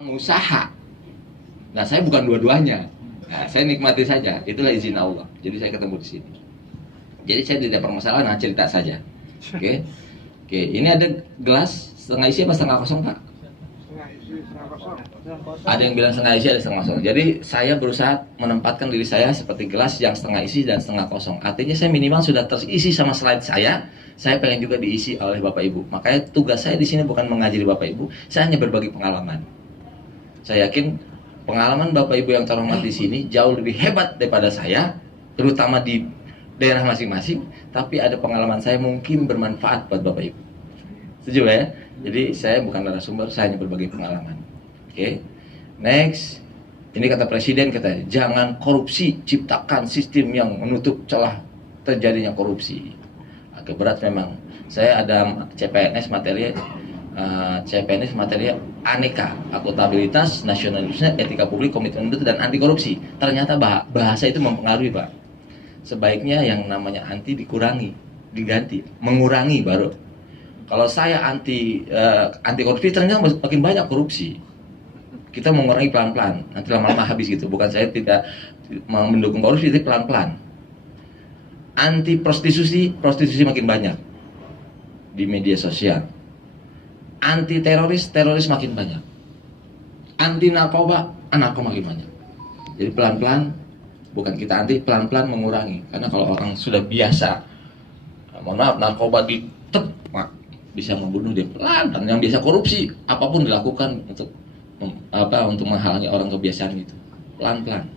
pengusaha. Nah, saya bukan dua-duanya. Nah, saya nikmati saja. Itulah izin Allah. Jadi saya ketemu di sini. Jadi saya tidak bermasalah, nah cerita saja. Oke. Oke, ini ada gelas setengah isi apa setengah kosong, Pak? Setengah isi, setengah kosong. Ada yang bilang setengah isi, ada setengah kosong. Jadi saya berusaha menempatkan diri saya seperti gelas yang setengah isi dan setengah kosong. Artinya saya minimal sudah terisi sama slide saya. Saya pengen juga diisi oleh Bapak Ibu. Makanya tugas saya di sini bukan mengajari Bapak Ibu, saya hanya berbagi pengalaman. Saya yakin pengalaman Bapak Ibu yang terhormat di sini jauh lebih hebat daripada saya, terutama di daerah masing-masing. Tapi ada pengalaman saya mungkin bermanfaat buat Bapak Ibu. Setuju ya? Jadi saya bukan narasumber, saya hanya berbagi pengalaman. Oke. Next. Ini kata Presiden, katanya, jangan korupsi, ciptakan sistem yang menutup celah terjadinya korupsi. Agak berat memang. Saya ada CPNS materi aneka, akuntabilitas, nasionalisme, etika publik, komitmen mutu, dan anti korupsi. Ternyata bahasa itu mempengaruhi, Pak. Sebaiknya yang namanya anti dikurangi, diganti, mengurangi baru. Kalau saya anti korupsi, ternyata makin banyak korupsi. Kita mengurangi pelan-pelan, nanti lama-lama habis gitu. Bukan saya tidak mendukung korupsi, tapi pelan-pelan. Anti prostitusi makin banyak di media sosial. Anti teroris makin banyak. Anti narkoba makin banyak. Jadi pelan-pelan, bukan kita anti, pelan-pelan mengurangi. Karena kalau orang sudah biasa, mohon maaf, narkoba bisa membunuh dia pelan. Dan yang biasa korupsi, apapun dilakukan untuk menghalangi orang kebiasaan itu. Pelan-pelan.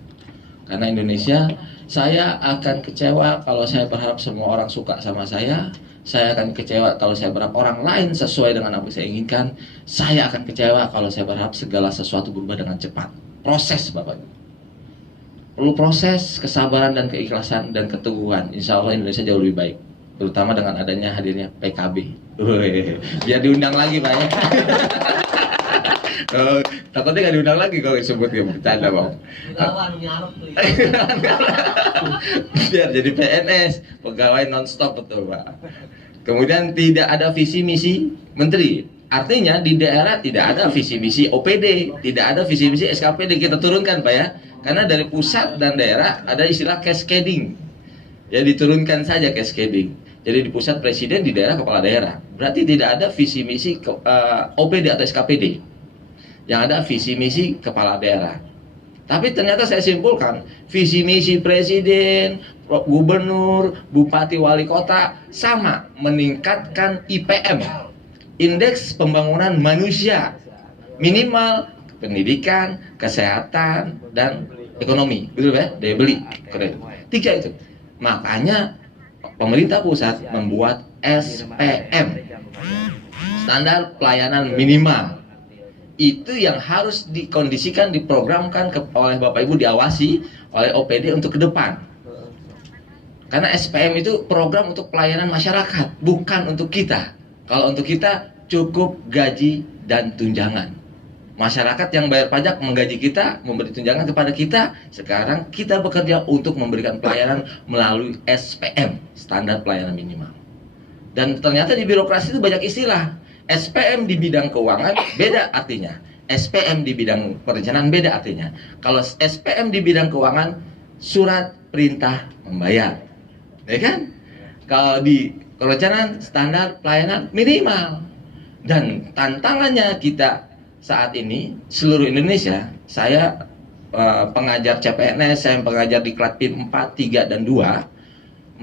Karena Indonesia, saya akan kecewa kalau saya berharap semua orang suka sama saya. Saya akan kecewa kalau saya berharap orang lain sesuai dengan apa yang saya inginkan. Saya akan kecewa kalau saya berharap segala sesuatu berubah dengan cepat. Proses, Bapak. Perlu proses, kesabaran dan keikhlasan dan keteguhan. Insya Allah Indonesia jauh lebih baik. Terutama dengan adanya hadirnya PKB. Biar diundang lagi, Pak ya. Takutnya nggak diundang lagi kalau disebut ya, bercanda, Bang. Biar jadi PNS, pegawai non-stop, betul, Pak. Kemudian tidak ada visi misi menteri. Artinya di daerah tidak ada visi misi OPD, tidak ada visi misi SKPD. Kita turunkan, Pak ya. Karena dari pusat dan daerah ada istilah cascading. Ya, diturunkan saja cascading. Jadi di pusat presiden, di daerah kepala daerah. Berarti tidak ada visi misi OPD atau SKPD. Yang ada visi misi kepala daerah. Tapi ternyata saya simpulkan, visi misi presiden, gubernur, bupati, wali kota sama, meningkatkan IPM, indeks pembangunan manusia, minimal pendidikan, kesehatan, dan ekonomi, betul ya? Daya beli, keren. 3 itu. Makanya pemerintah pusat membuat SPM, standar pelayanan minimal. Itu yang harus dikondisikan, diprogramkan oleh Bapak Ibu, diawasi oleh OPD untuk ke depan. Karena SPM itu program untuk pelayanan masyarakat, bukan untuk kita. Kalau untuk kita cukup gaji dan tunjangan. Masyarakat yang bayar pajak menggaji kita, memberi tunjangan kepada kita. Sekarang kita bekerja untuk memberikan pelayanan melalui SPM, standar pelayanan minimal. Dan ternyata di birokrasi itu banyak istilah. SPM di bidang keuangan beda artinya. SPM di bidang perencanaan beda artinya. Kalau SPM di bidang keuangan, surat perintah membayar, ya kan? Kalau di perencanaan, standar pelayanan minimal. Dan tantangannya kita saat ini seluruh Indonesia, saya pengajar CPNS, saya pengajar di Klatpim 4, 3, dan 2.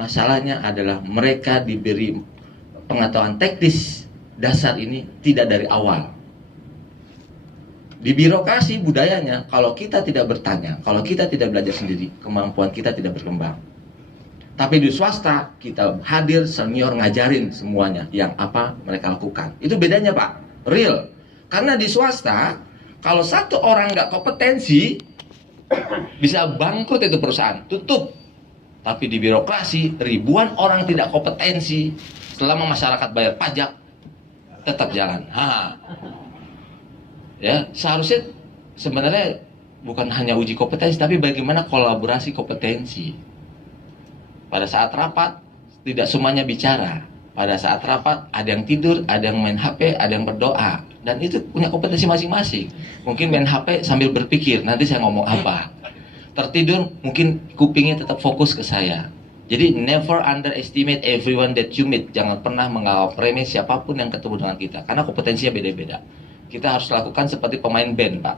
Masalahnya adalah mereka diberi pengetahuan teknis dasar ini tidak dari awal. Di birokrasi budayanya, kalau kita tidak bertanya, kalau kita tidak belajar sendiri, kemampuan kita tidak berkembang. Tapi di swasta, kita hadir senior ngajarin semuanya yang apa mereka lakukan. Itu bedanya, Pak, real. Karena di swasta, kalau satu orang nggak kompetensi, bisa bangkrut itu perusahaan, tutup. Tapi di birokrasi, ribuan orang tidak kompetensi, selama masyarakat bayar pajak, tetap jalan. Ya, seharusnya sebenarnya bukan hanya uji kompetensi, tapi bagaimana kolaborasi kompetensi. Pada saat rapat tidak semuanya bicara. Pada saat rapat ada yang tidur, ada yang main HP, ada yang berdoa. Dan itu punya kompetensi masing-masing. Mungkin main HP sambil berpikir, nanti saya ngomong apa. Tertidur, mungkin kupingnya tetap fokus ke saya. Jadi never underestimate everyone that you meet. Jangan pernah menganggap remeh siapapun yang ketemu dengan kita, karena kompetensinya beda-beda. Kita harus lakukan seperti pemain band, Pak.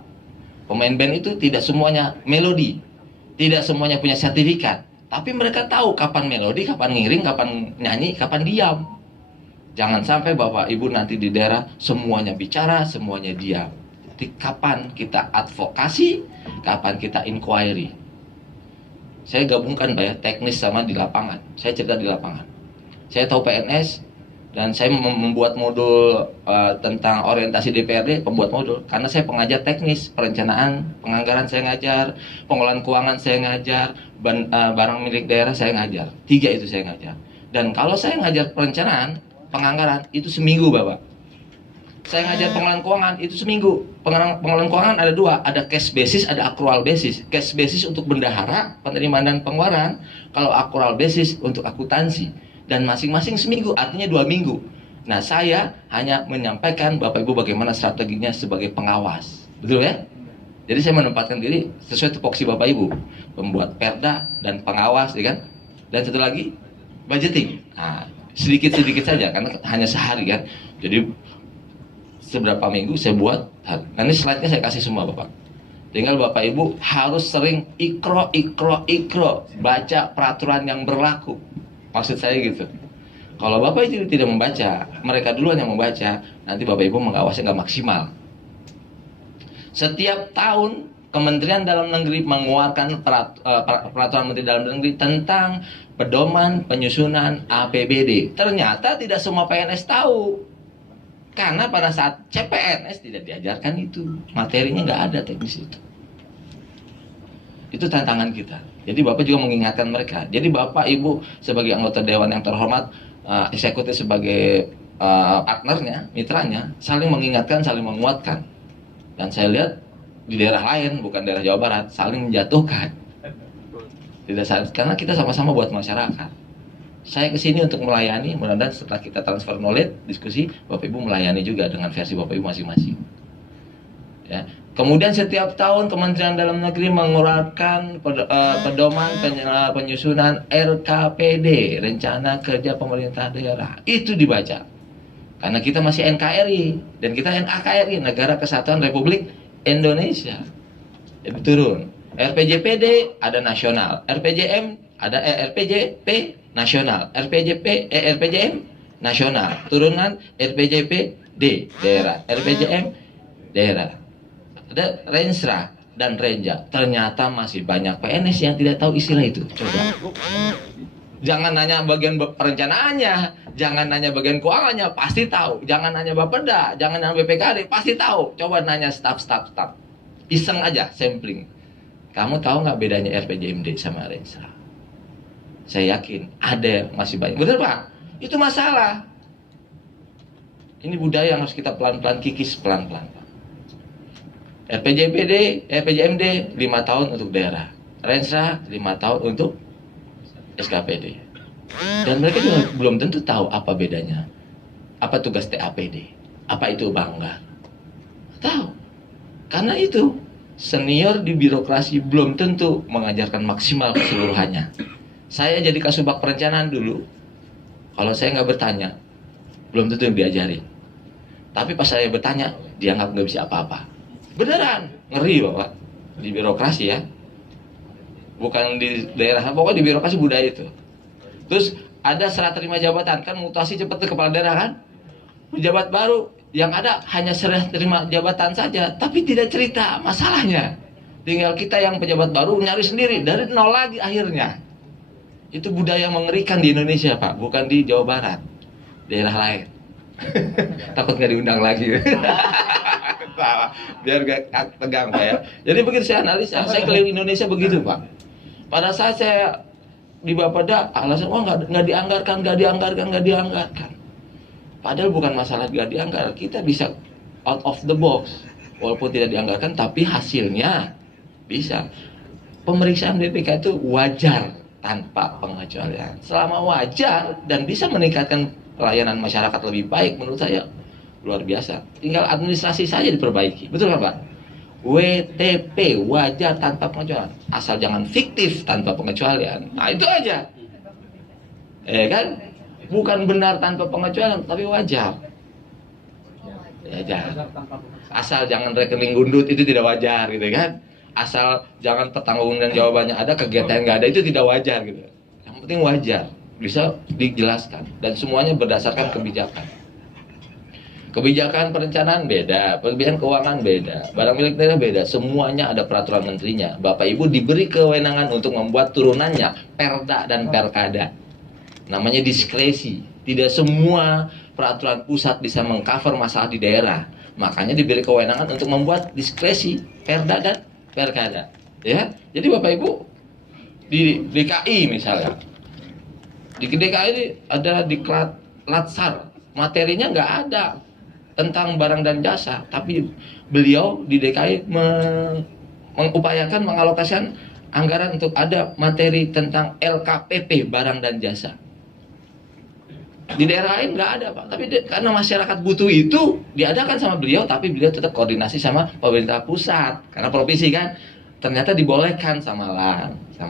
Pemain band itu tidak semuanya melodi, tidak semuanya punya sertifikat, tapi mereka tahu kapan melodi, kapan ngiring, kapan nyanyi, kapan diam. Jangan sampai Bapak Ibu nanti di daerah semuanya bicara, semuanya diam. Jadi kapan kita advokasi, kapan kita inquiry. Saya gabungkan Pak ya, teknis sama di lapangan. Saya cerita di lapangan. Saya tahu PNS dan saya membuat modul tentang orientasi DPRD, pembuat modul. Karena saya pengajar teknis, perencanaan, penganggaran saya ngajar, pengelolaan keuangan saya ngajar, barang milik daerah saya ngajar. 3 itu saya ngajar. Dan kalau saya ngajar perencanaan, penganggaran itu seminggu Bapak. Saya ngajar pengelolaan keuangan itu seminggu. Pengelolaan keuangan ada 2, ada cash basis, ada accrual basis. Cash basis untuk bendahara, penerimaan dan pengeluaran. Kalau accrual basis untuk akuntansi. Dan masing-masing seminggu, artinya 2 minggu. Nah, saya hanya menyampaikan Bapak Ibu bagaimana strateginya sebagai pengawas. Betul ya? Jadi saya menempatkan diri sesuai tupoksi Bapak Ibu, membuat perda dan pengawas, ya kan? Dan satu lagi, budgeting. Nah, sedikit-sedikit saja, karena hanya sehari kan. Jadi seberapa minggu saya buat. Nah, ini slide-nya saya kasih semua Bapak. Tinggal Bapak Ibu harus sering ikro, baca peraturan yang berlaku. Maksud saya gitu. Kalau Bapak Ibu tidak membaca, mereka duluan yang membaca, nanti Bapak Ibu mengawasi nggak maksimal. Setiap tahun Kementerian Dalam Negeri mengeluarkan peraturan Menteri Dalam Negeri tentang pedoman penyusunan APBD. Ternyata tidak semua PNS tahu. Karena pada saat CPNS tidak diajarkan itu. Materinya nggak ada teknis itu. Itu tantangan kita. Jadi Bapak juga mengingatkan mereka. Jadi Bapak Ibu sebagai anggota Dewan yang terhormat, eksekutif sebagai partnernya, mitranya, saling mengingatkan, saling menguatkan. Dan saya lihat di daerah lain, bukan daerah Jawa Barat, saling menjatuhkan. Tidak salah, karena kita sama-sama buat masyarakat. Saya kesini untuk melayani, mudah-mudahan setelah kita transfer knowledge, diskusi, Bapak Ibu melayani juga dengan versi Bapak Ibu masing-masing. Ya. Kemudian setiap tahun Kementerian Dalam Negeri mengeluarkan pedoman penyusunan RKPD, Rencana Kerja Pemerintah Daerah. Itu dibaca. Karena kita masih NKRI dan kita NAKRI, Negara Kesatuan Republik Indonesia. Jadi turun. RPJPD ada nasional, RPJM ada RPJP nasional, RPJM nasional. Turunan RPJPD daerah, RPJM daerah. Ada Rensra dan Renja. Ternyata masih banyak PNS yang tidak tahu istilah itu. Coba. Jangan nanya bagian perencanaannya, jangan nanya bagian keuangannya, pasti tahu. Jangan nanya Bapeda, jangan nanya BPKD, pasti tahu. Coba nanya staf. Iseng aja, sampling. Kamu tahu nggak bedanya RPJMD sama Rensra? Saya yakin ada masih banyak. Benar Pak? Itu masalah. Ini budaya yang harus kita pelan-pelan kikis pelan-pelan Pak. RPJMD 5 tahun untuk daerah. Rensra 5 tahun untuk SKPD. Dan mereka juga belum tentu tahu apa bedanya. Apa tugas TAPD? Apa itu bangga? Tahu. Karena itu senior di birokrasi belum tentu mengajarkan maksimal keseluruhannya. Saya jadi kasubag perencanaan dulu. Kalau saya nggak bertanya, belum tentu yang diajarin. Tapi pas saya bertanya, dia nggak bisa apa-apa. Beneran, ngeri Bapak. Di birokrasi ya. Bukan di daerah, pokoknya di birokrasi budaya itu. Terus ada serah terima jabatan, kan mutasi cepat ke kepala daerah kan. Pejabat baru yang ada hanya serah terima jabatan saja, tapi tidak cerita masalahnya. Tinggal kita yang pejabat baru nyari sendiri dari nol lagi akhirnya. Itu budaya mengerikan di Indonesia Pak, bukan di Jawa Barat, daerah lain. Takut nggak diundang lagi. Biar gak tegang Pak ya. Jadi begitu saya analisa, saya keliling Indonesia begitu Pak. Pada saat saya di Bapeda, alasan nggak dianggarkan. Padahal bukan masalah nggak dianggarkan, kita bisa out of the box, walaupun tidak dianggarkan, tapi hasilnya bisa. Pemeriksaan BPK itu wajar tanpa pengecualian. Selama wajar dan bisa meningkatkan pelayanan masyarakat lebih baik, menurut saya luar biasa. Tinggal administrasi saja diperbaiki. Betul nggak Pak? WTP, wajar tanpa pengecualian. Asal jangan fiktif tanpa pengecualian. Nah itu aja. Kan? Bukan benar tanpa pengecualian, tapi wajar. Ya, asal jangan rekening gundut, itu tidak wajar gitu kan. Asal jangan pertanggungjawaban jawabannya ada, kegiatan nggak ada, itu tidak wajar gitu. Yang penting wajar, bisa dijelaskan, dan semuanya berdasarkan kebijakan. Kebijakan perencanaan beda, kebijakan keuangan beda, barang milik daerah beda, semuanya ada peraturan menterinya. Bapak Ibu diberi kewenangan untuk membuat turunannya, perda dan perkada. Namanya diskresi. Tidak semua peraturan pusat bisa mengcover masalah di daerah. Makanya diberi kewenangan untuk membuat diskresi, perda dan perkada. Ya, jadi Bapak Ibu di DKI misalnya, di DKI ada di Latsar, materinya nggak ada tentang barang dan jasa, tapi beliau di DKI mengupayakan mengalokasikan anggaran untuk ada materi tentang LKPP barang dan jasa. Di daerah lain nggak ada Pak, tapi karena masyarakat butuh itu diadakan sama beliau, tapi beliau tetap koordinasi sama pemerintah pusat karena provinsi kan, ternyata dibolehkan sama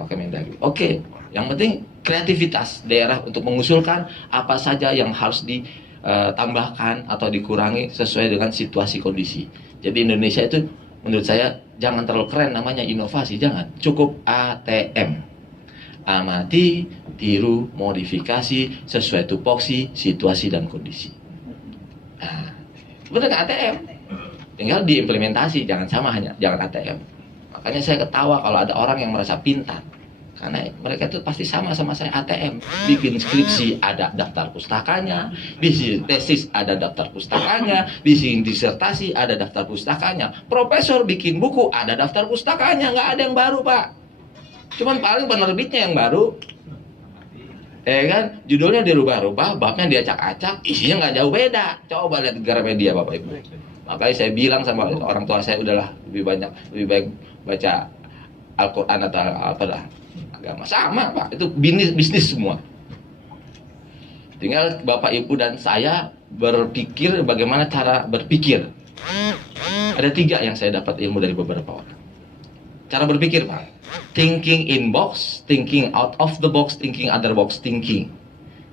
Kemendagri. Oke, yang penting kreativitas daerah untuk mengusulkan apa saja yang harus ditambahkan atau dikurangi sesuai dengan situasi kondisi. Jadi Indonesia itu menurut saya jangan terlalu keren namanya inovasi, jangan, cukup ATM. Amati, tiru, modifikasi sesuai tupoksi, situasi dan kondisi. Nah, benar kan ATM? Tinggal diimplementasi, jangan jangan ATM. Makanya saya ketawa kalau ada orang yang merasa pintar, karena mereka itu pasti sama saya ATM. Bikin skripsi ada daftar pustakanya, bikin tesis ada daftar pustakanya, bikin disertasi ada daftar pustakanya, profesor bikin buku ada daftar pustakanya, nggak ada yang baru Pak. Cuman paling penerbitnya yang baru, kan judulnya dirubah-rubah, babnya diacak-acak, isinya nggak jauh beda. Coba lihat Gramedia Bapak Ibu. Makanya saya bilang sama orang tua saya, udahlah lebih baik baca Al-Quran atau apa dah, agama sama Pak, itu bisnis semua. Tinggal Bapak Ibu dan saya berpikir bagaimana cara berpikir. Ada 3 yang saya dapat ilmu dari beberapa orang. Cara berpikir Pak, thinking in box, thinking out of the box, thinking other box thinking.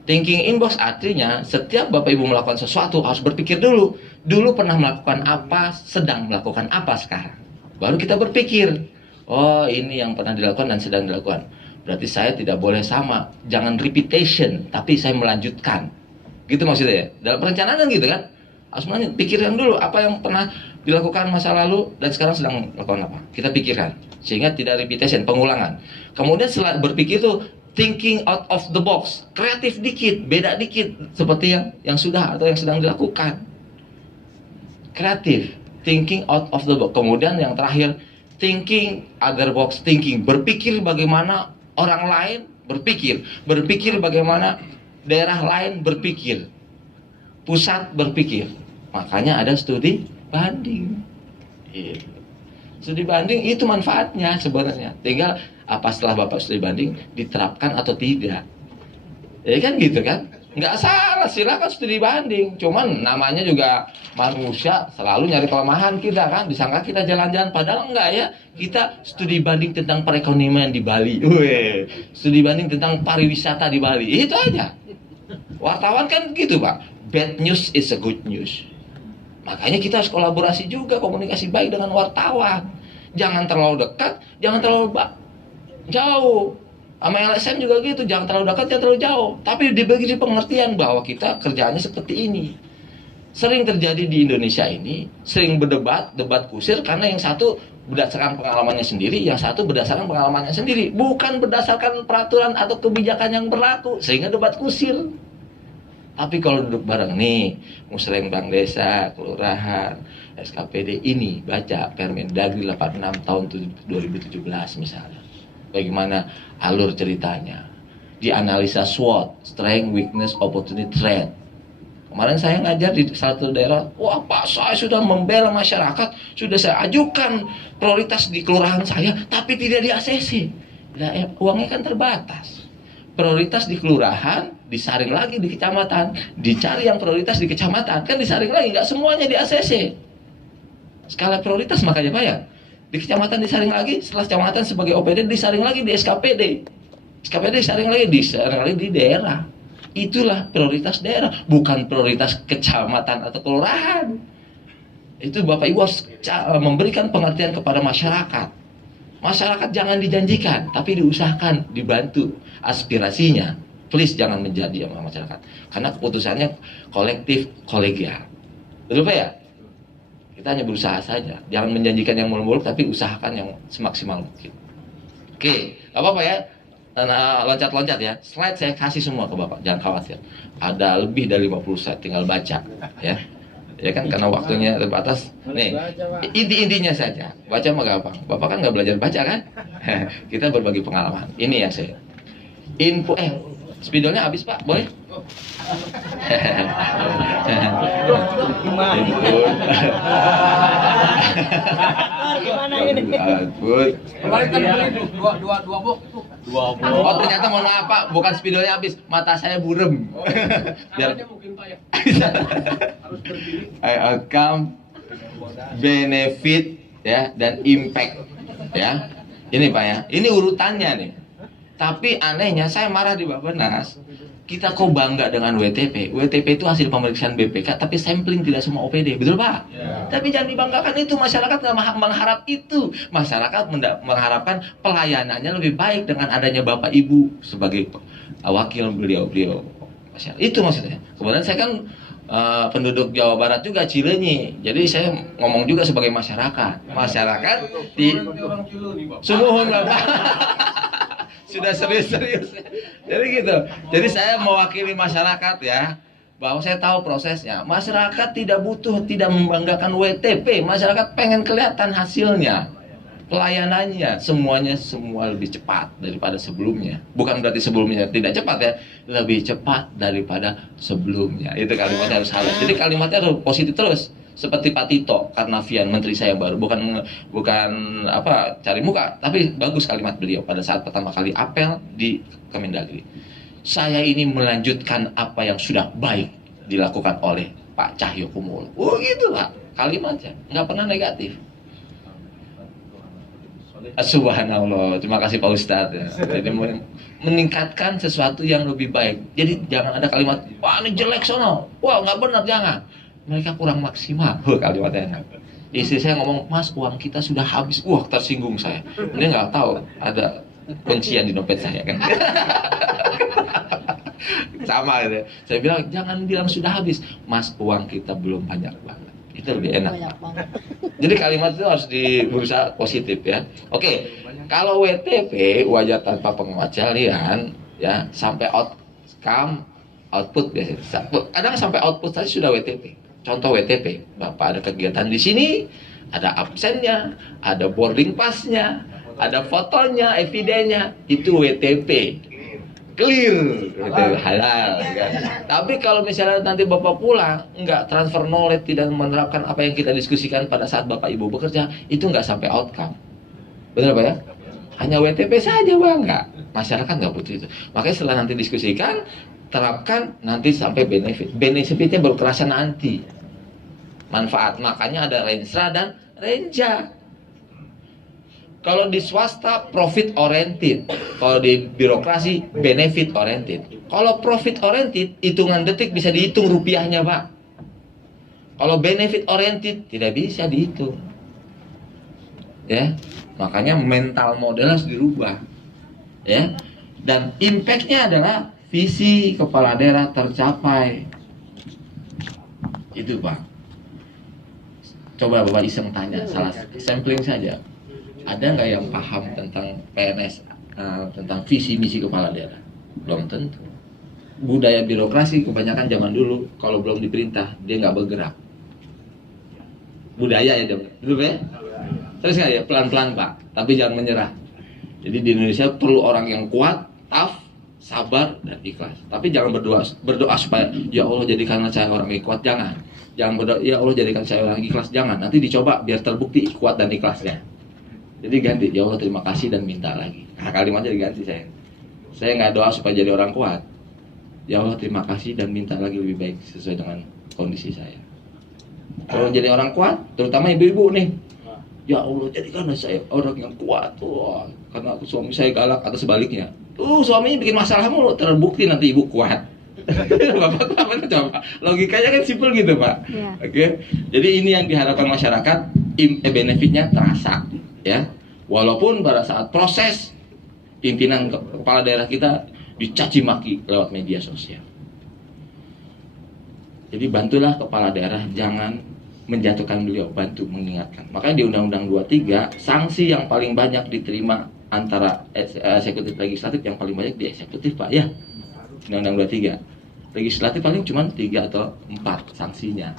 Thinking in box artinya setiap Bapak Ibu melakukan sesuatu harus berpikir dulu. Dulu pernah melakukan apa, sedang melakukan apa sekarang. Baru kita berpikir, oh ini yang pernah dilakukan dan sedang dilakukan. Berarti saya tidak boleh sama, jangan repetition, tapi saya melanjutkan. Gitu maksudnya ya. Dalam perencanaan kan gitu kan. Harus pikirkan dulu apa yang pernah dilakukan masa lalu dan sekarang sedang melakukan apa. Kita pikirkan sehingga tidak repetition, pengulangan. Kemudian setelah berpikir itu thinking out of the box, kreatif dikit, beda dikit seperti yang sudah atau yang sedang dilakukan. Kreatif, thinking out of the box. Kemudian yang terakhir thinking other box thinking, berpikir bagaimana orang lain berpikir bagaimana daerah lain berpikir, pusat berpikir. Makanya ada studi banding. Studi banding itu manfaatnya sebenarnya. Tinggal apa setelah Bapak studi banding diterapkan atau tidak. Ya kan gitu kan? Nggak salah, silakan studi banding. Cuman namanya juga manusia, selalu nyari kelemahan kita kan. Disangka kita jalan-jalan, padahal enggak ya. Kita studi banding tentang perekonomian di Bali. Studi banding tentang pariwisata di Bali. Itu aja. Wartawan kan gitu Pak. Bad news is a good news. Makanya kita harus kolaborasi juga, komunikasi baik dengan wartawan. Jangan terlalu dekat, jangan terlalu jauh. Sama LSM juga gitu, jangan terlalu dekat, jangan terlalu jauh. Tapi dibagi pengertian bahwa kita kerjaannya seperti ini. Sering terjadi di Indonesia ini, sering debat kusir karena yang satu berdasarkan pengalamannya sendiri, yang satu berdasarkan pengalamannya sendiri, bukan berdasarkan peraturan atau kebijakan yang berlaku, sehingga debat kusir. Tapi kalau duduk bareng nih, Musrembang Desa, Kelurahan, SKPD ini, baca Permendagri 86 tahun 2017 misalnya. Bagaimana alur ceritanya. Dianalisa SWOT, Strength, Weakness, Opportunity, Threat. Kemarin saya ngajar di satu daerah, wah Pak, saya sudah membela masyarakat, sudah saya ajukan prioritas di kelurahan saya, tapi tidak di ACC. Nah, uangnya kan terbatas. Prioritas di kelurahan, disaring lagi di kecamatan, dicari yang prioritas di kecamatan, kan disaring lagi, nggak semuanya di ACC. Skala prioritas makanya Pak ya, di kecamatan disaring lagi, setelah kecamatan sebagai OPD disaring lagi di SKPD, SKPD disaring lagi di daerah. Itulah prioritas daerah, bukan prioritas kecamatan atau kelurahan. Itu Bapak Ibu harus memberikan pengertian kepada masyarakat. Masyarakat jangan dijanjikan, tapi diusahakan, dibantu aspirasinya. Please jangan menjadi sama masyarakat, karena keputusannya kolektif, kolegial. Betul Pak ya? Kita hanya berusaha saja, jangan menjanjikan yang muluk-muluk, tapi usahakan yang semaksimal mungkin. Oke, gak apa-apa ya, loncat-loncat ya. Slide saya kasih semua ke Bapak, jangan khawatir. Ada lebih dari 50 slide, tinggal baca ya. Ya kan, karena waktunya terbatas. Nih, inti-intinya saja. Baca mah gampang. Bapak kan nggak belajar baca kan? Kita berbagi pengalaman. Ini ya saya. Info spidolnya habis Pak, boleh? Gimana ini? Kemarin kan beli dua box itu. Oh ternyata mohon maaf Pak, bukan spidolnya habis, mata saya burem. Biar Mungkin Pak ya. Harus berdiri. outcome, benefit ya, dan impact ya. Ini Pak ya, ini urutannya nih. Tapi anehnya saya marah di Bappenas. Kita kok bangga dengan WTP. WTP itu hasil pemeriksaan BPK, tapi sampling tidak semua OPD. Betul Pak? Ya. Tapi jangan dibanggakan itu. Masyarakat nggak mengharap itu. Masyarakat mengharapkan pelayanannya lebih baik dengan adanya Bapak Ibu sebagai wakil beliau-beliau. Itu maksudnya. Kemudian saya kan penduduk Jawa Barat juga, Cileunyi. Jadi saya ngomong juga sebagai masyarakat. Masyarakat di Sumuhun Bapak. Sudah serius-serius. Jadi gitu. Jadi saya mewakili masyarakat ya, bahwa saya tahu prosesnya. Masyarakat tidak butuh, tidak membanggakan WTP. Masyarakat pengen kelihatan hasilnya, pelayanannya, semuanya semua lebih cepat daripada sebelumnya. Bukan berarti sebelumnya tidak cepat ya, lebih cepat daripada sebelumnya. Itu kalimatnya harus halus. Jadi kalimatnya harus positif terus. Seperti Pak Tito Karnavian, menteri saya yang baru, bukan apa cari muka, tapi bagus kalimat beliau pada saat pertama kali apel di Kemendagri. Saya ini melanjutkan apa yang sudah baik dilakukan oleh Pak Cahyokumolo. Oh gitu Pak, kalimatnya nggak pernah negatif. Subhanallah, terima kasih Pak Ustadz ya. Jadi meningkatkan sesuatu yang lebih baik. Jadi jangan ada kalimat, wah ini jelek sono, wah nggak benar, jangan. Mereka kurang maksimal. Kalimatnya. Istri saya ngomong, Mas uang kita sudah habis. Wah tersinggung saya. Dia nggak tahu ada kuncian di dompet saya kan. Sama gitu. Saya bilang jangan bilang sudah habis, Mas uang kita belum banyak banget. Itu lebih enak. Jadi kalimat itu harus berusaha positif ya. Oke, kalau WTP wajah tanpa pengecualian ya sampai output biasanya. Kadang sampai output saja sudah WTP. Contoh WTP, Bapak ada kegiatan di sini, ada absennya, ada boarding passnya, ada fotonya, evidennya, itu WTP. Clear, gitu, halal kan. Tapi kalau misalnya nanti Bapak pulang nggak transfer knowledge, tidak menerapkan apa yang kita diskusikan pada saat Bapak Ibu bekerja, itu nggak sampai outcome. Benar Pak ya? Hanya WTP saja Bang, nggak. Masyarakat nggak butuh itu. Makanya setelah nanti diskusikan, terapkan nanti sampai benefit. Benefitnya baru terasa nanti. Manfaat, makanya ada Renstra dan Renja. Kalau di swasta profit oriented, kalau di birokrasi benefit oriented. Kalau profit oriented, hitungan detik bisa dihitung rupiahnya Pak. Kalau benefit oriented tidak bisa dihitung. Ya, makanya mental model harus dirubah. Ya, dan impactnya adalah visi kepala daerah tercapai. Itu Pak. Coba Bapak iseng tanya, salah sampling saja. Ada nggak yang paham tentang PNS, tentang visi misi kepala daerah? Belum tentu. Budaya birokrasi kebanyakan zaman dulu, kalau belum diperintah dia nggak bergerak. Budaya ya dulu ya. Terus nggak ya pelan-pelan Pak, tapi jangan menyerah. Jadi di Indonesia perlu orang yang kuat, tough, sabar dan ikhlas. Tapi jangan berdoa supaya ya Allah jadikanlah saya orang yang kuat, jangan. Jangan berdoa ya Allah jadikan saya orang yang ikhlas, jangan. Nanti dicoba biar terbukti kuat dan ikhlasnya. Jadi ganti, ya Allah terima kasih dan minta lagi. Nah, kalimatnya diganti saya. Saya nggak doa supaya jadi orang kuat. Ya Allah terima kasih dan minta lagi lebih baik sesuai dengan kondisi saya. Kalau jadi orang kuat, terutama ibu-ibu nih, ya Allah jadikan saya orang yang kuat. Wah, karena suami saya galak atau sebaliknya. Suaminya bikin masalah mulu, terbukti nanti ibu kuat. Bapak apa coba? Logikanya kan simpel gitu Pak. Iya. Oke. Jadi ini yang diharapkan masyarakat, benefitnya terasa, ya. Walaupun pada saat proses pimpinan kepala daerah kita dicaci maki lewat media sosial. Jadi bantulah kepala daerah, jangan menjatuhkan beliau, bantu mengingatkan. Makanya di Undang-Undang 23, sanksi yang paling banyak diterima antara eksekutif legislatif, yang paling banyak di eksekutif Pak, ya. Undang-Undang 23. Legislatif paling cuma 3 atau 4 sanksinya.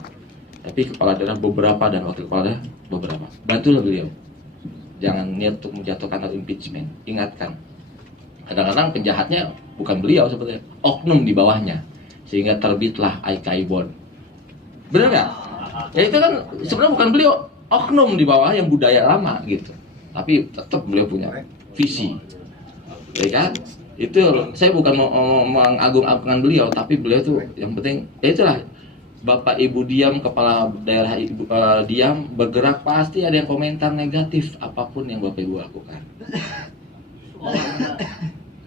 Tapi kepala daerah beberapa dan wakil kepala daerah beberapa. Bantulah beliau. Jangan niat untuk menjatuhkan atau impeachment. Ingatkan. Kadang-kadang penjahatnya bukan beliau sebetulnya, oknum di bawahnya. Sehingga terbitlah IKI bond. Benar nggak? Ya itu kan sebenarnya bukan beliau, oknum di bawah yang budaya lama gitu. Tapi tetap beliau punya visi. Ya kan? Itu saya bukan mau mengagung-agungkan beliau, tapi beliau tuh yang penting, ya itulah, Bapak Ibu diam, kepala daerah Ibu diam, bergerak pasti ada yang komentar negatif apapun yang Bapak Ibu lakukan.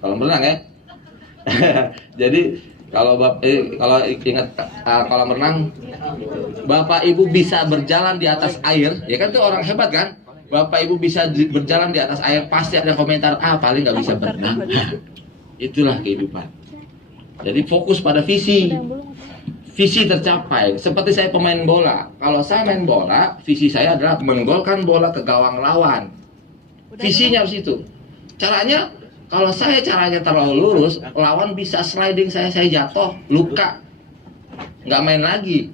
Kalau berenang ya. Jadi kalau ingat kalau berenang, Bapak Ibu bisa berjalan di atas air, ya kan itu orang hebat kan? Bapak Ibu bisa berjalan di atas air, pasti ada komentar, paling nggak bisa berenang. Itulah kehidupan. Jadi fokus pada visi. Visi tercapai. Seperti saya pemain bola. Kalau saya main bola, visi saya adalah menggolkan bola ke gawang lawan. Visinya harus itu. Caranya, kalau saya caranya terlalu lurus, lawan bisa sliding saya jatuh, luka, nggak main lagi.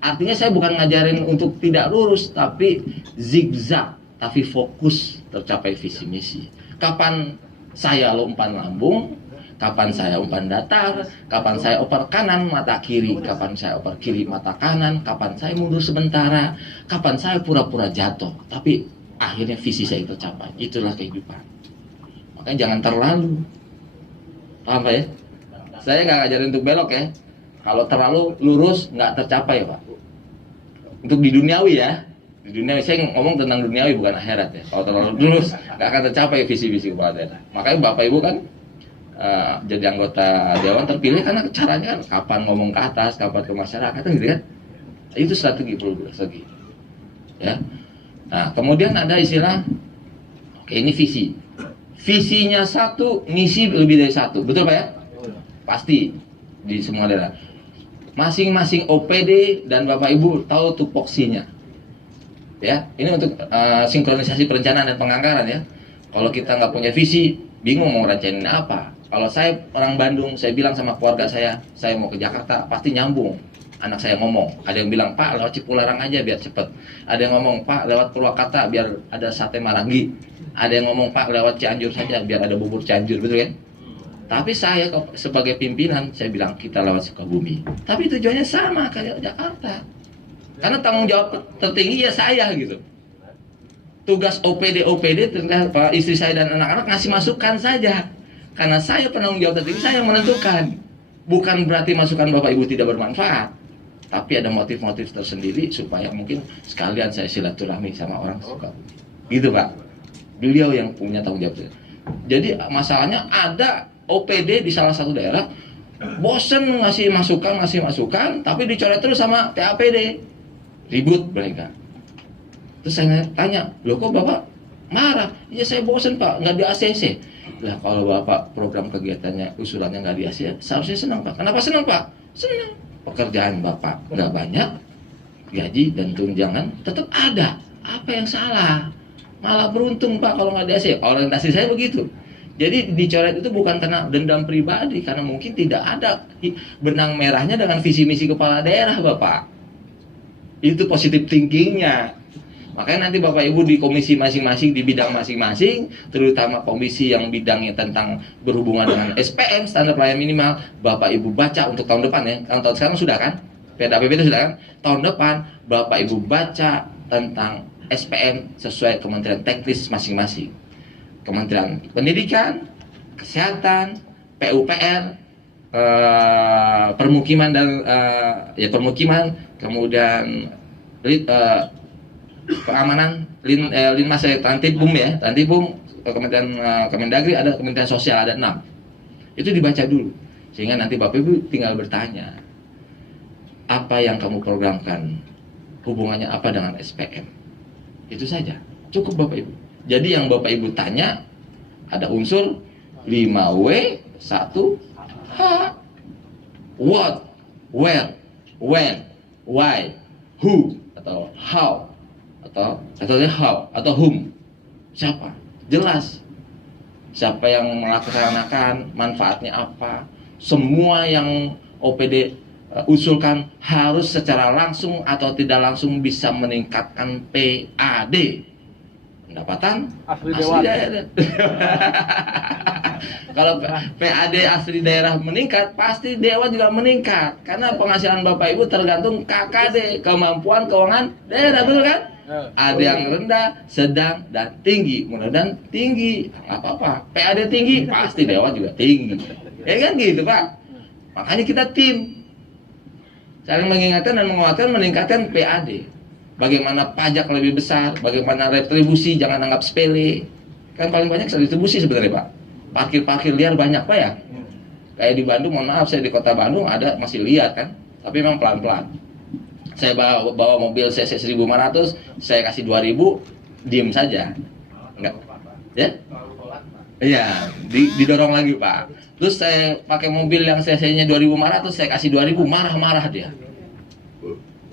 Artinya saya bukan ngajarin untuk tidak lurus, tapi zigzag, tapi fokus tercapai visi misi. Kapan saya umpan lambung, kapan saya umpan datar, kapan saya oper kanan mata kiri, kapan saya oper kiri mata kanan, kapan saya mundur sementara, kapan saya pura-pura jatuh, tapi akhirnya visi saya tercapai. Itulah kehidupan. Makanya jangan terlalu, paham Pak ya? Saya nggak ngajarin untuk belok ya. Kalau terlalu lurus nggak tercapai Pak. Untuk di duniawi ya. Di dunia saya ngomong tentang duniawi bukan akhirat ya. Kalau terlalu lurus nggak akan tercapai visi-visi kepala daerah. Makanya Bapak Ibu kan jadi anggota dewan terpilih karena caranya kan kapan ngomong ke atas, kapan ke masyarakat gitu kan. Itu strategi strategi. Ya. Nah kemudian ada istilah, oke ini visi. Visinya satu, misi lebih dari satu, betul Pak ya? Pasti di semua daerah. Masing-masing OPD dan Bapak Ibu tahu tupoksinya. Ya, ini untuk sinkronisasi perencanaan dan penganggaran ya. Kalau kita nggak punya visi, bingung mau rencanain apa. Kalau saya orang Bandung, saya bilang sama keluarga saya mau ke Jakarta, pasti nyambung. Anak saya ngomong, ada yang bilang Pak lewat Cipularang aja biar cepet. Ada yang ngomong Pak lewat Purwakarta biar ada sate Marangi. Ada yang ngomong Pak lewat Cianjur saja biar ada bubur Cianjur, betul kan? Tapi saya sebagai pimpinan, saya bilang kita lewat Sukabumi. Tapi tujuannya sama kayak Jakarta. Karena tanggung jawab tertinggi ya saya gitu. Tugas OPD ternyata istri saya dan anak-anak ngasih masukan saja. Karena saya penanggung jawab tertinggi, saya yang menentukan. Bukan berarti masukan Bapak Ibu tidak bermanfaat. Tapi ada motif-motif tersendiri supaya mungkin sekalian saya silaturahmi sama orang Sukabumi. Gitu Pak. Beliau yang punya tanggung jawab. Jadi masalahnya ada OPD di salah satu daerah bosen ngasih masukan, tapi dicoret terus sama TAPD. Ribut mereka. Terus saya tanya, loh kok Bapak marah? Ya saya bosen Pak, nggak di ACC. Lah kalau Bapak program kegiatannya, usulannya nggak di ACC, seharusnya senang Pak. Kenapa senang Pak? Senang. Pekerjaan Bapak nggak banyak, gaji dan tunjangan tetap ada. Apa yang salah? Malah beruntung Pak kalau nggak di ACC. Orientasi saya begitu. Jadi dicoret itu bukan karena dendam pribadi, karena mungkin tidak ada benang merahnya dengan visi misi kepala daerah Bapak. Itu positive thinkingnya. Makanya nanti Bapak Ibu di komisi masing-masing, di bidang masing-masing, terutama komisi yang bidangnya tentang berhubungan dengan SPM, standar pelayanan minimal, Bapak Ibu baca untuk tahun depan ya. Tahun sekarang sudah kan? PDAPP itu sudah kan? Tahun depan Bapak Ibu baca tentang SPM sesuai kementerian teknis masing-masing. Kementerian Pendidikan, Kesehatan, PUPR, permukiman dan ya permukiman, kemudian keamanan, Linmas Tantibum ya, Tantibum, Kementerian Kemendagri ada, Kementerian Sosial ada 6. Itu dibaca dulu, sehingga nanti Bapak Ibu tinggal bertanya, apa yang kamu programkan, hubungannya apa dengan SPM. Itu saja, cukup Bapak Ibu. Jadi yang Bapak Ibu tanya, ada unsur 5W, 1H. What, where, when, why, who, atau how, atau how, atau whom. Siapa? Jelas. Siapa yang melaksanakan, manfaatnya apa. Semua yang OPD usulkan harus secara langsung atau tidak langsung bisa meningkatkan PAD, pendapatan asli daerah. Kalau PAD asli daerah meningkat, pasti dewan juga meningkat, karena penghasilan Bapak Ibu tergantung KKD, kemampuan keuangan daerah, betul kan? Ada yang rendah, sedang, dan tinggi. Mudah-mudahan tinggi, nggak apa-apa. PAD tinggi, pasti dewan juga tinggi. Ya kan gitu Pak. Makanya kita tim, saling mengingatkan dan menguatkan, meningkatkan PAD. Bagaimana pajak lebih besar, bagaimana retribusi, jangan anggap sepele. Kan paling banyak retribusi sebenarnya Pak. Parkir-parkir liar banyak Pak ya. Kayak di Bandung, mohon maaf saya di kota Bandung ada masih liar kan. Tapi memang pelan-pelan. Saya bawa mobil CC 1500, saya kasih 2000, diem saja. Enggak. Ya? Iya, didorong lagi Pak. Terus saya pakai mobil yang CC-nya 2500, saya kasih 2000, marah-marah dia.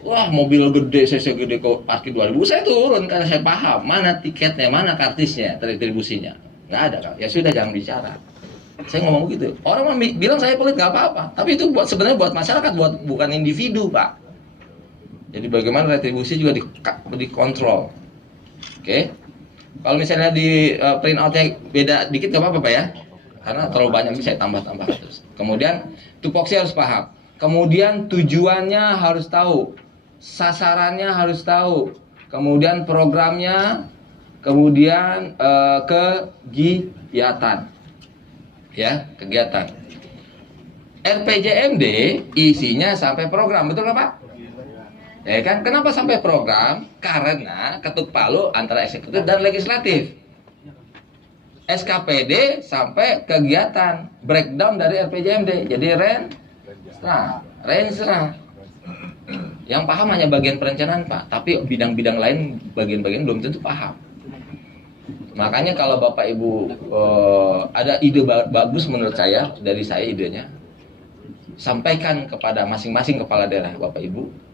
Wah, mobil gede, CC gede kok parkir 2000, saya turun karena saya paham mana tiketnya, mana kartisnya, retribusinya. Nggak ada Kak. Ya sudah, jangan bicara. Saya ngomong gitu. Orang bilang saya pelit, nggak apa-apa. Tapi itu sebenarnya buat masyarakat, bukan individu Pak. Jadi bagaimana retribusi juga dikontrol. Oke. Kalau misalnya di print outnya beda dikit nggak apa-apa Pak ya. Karena terlalu banyak bisa tambah-tambah terus. Kemudian tupoksi harus paham. Kemudian tujuannya harus tahu. Sasarannya harus tahu. Kemudian programnya, kemudian kegiatan. Ya, kegiatan. RPJMD isinya sampai program, betul nggak Pak? Ya kan? Kenapa sampai program? Karena ketuk palu antara eksekutif dan legislatif. SKPD sampai kegiatan, breakdown dari RPJMD. Jadi Renstra. Yang paham hanya bagian perencanaan Pak, tapi bidang-bidang lain, bagian-bagian belum tentu paham. Makanya kalau Bapak Ibu ada ide bagus menurut saya, dari saya idenya, sampaikan kepada masing-masing kepala daerah Bapak Ibu.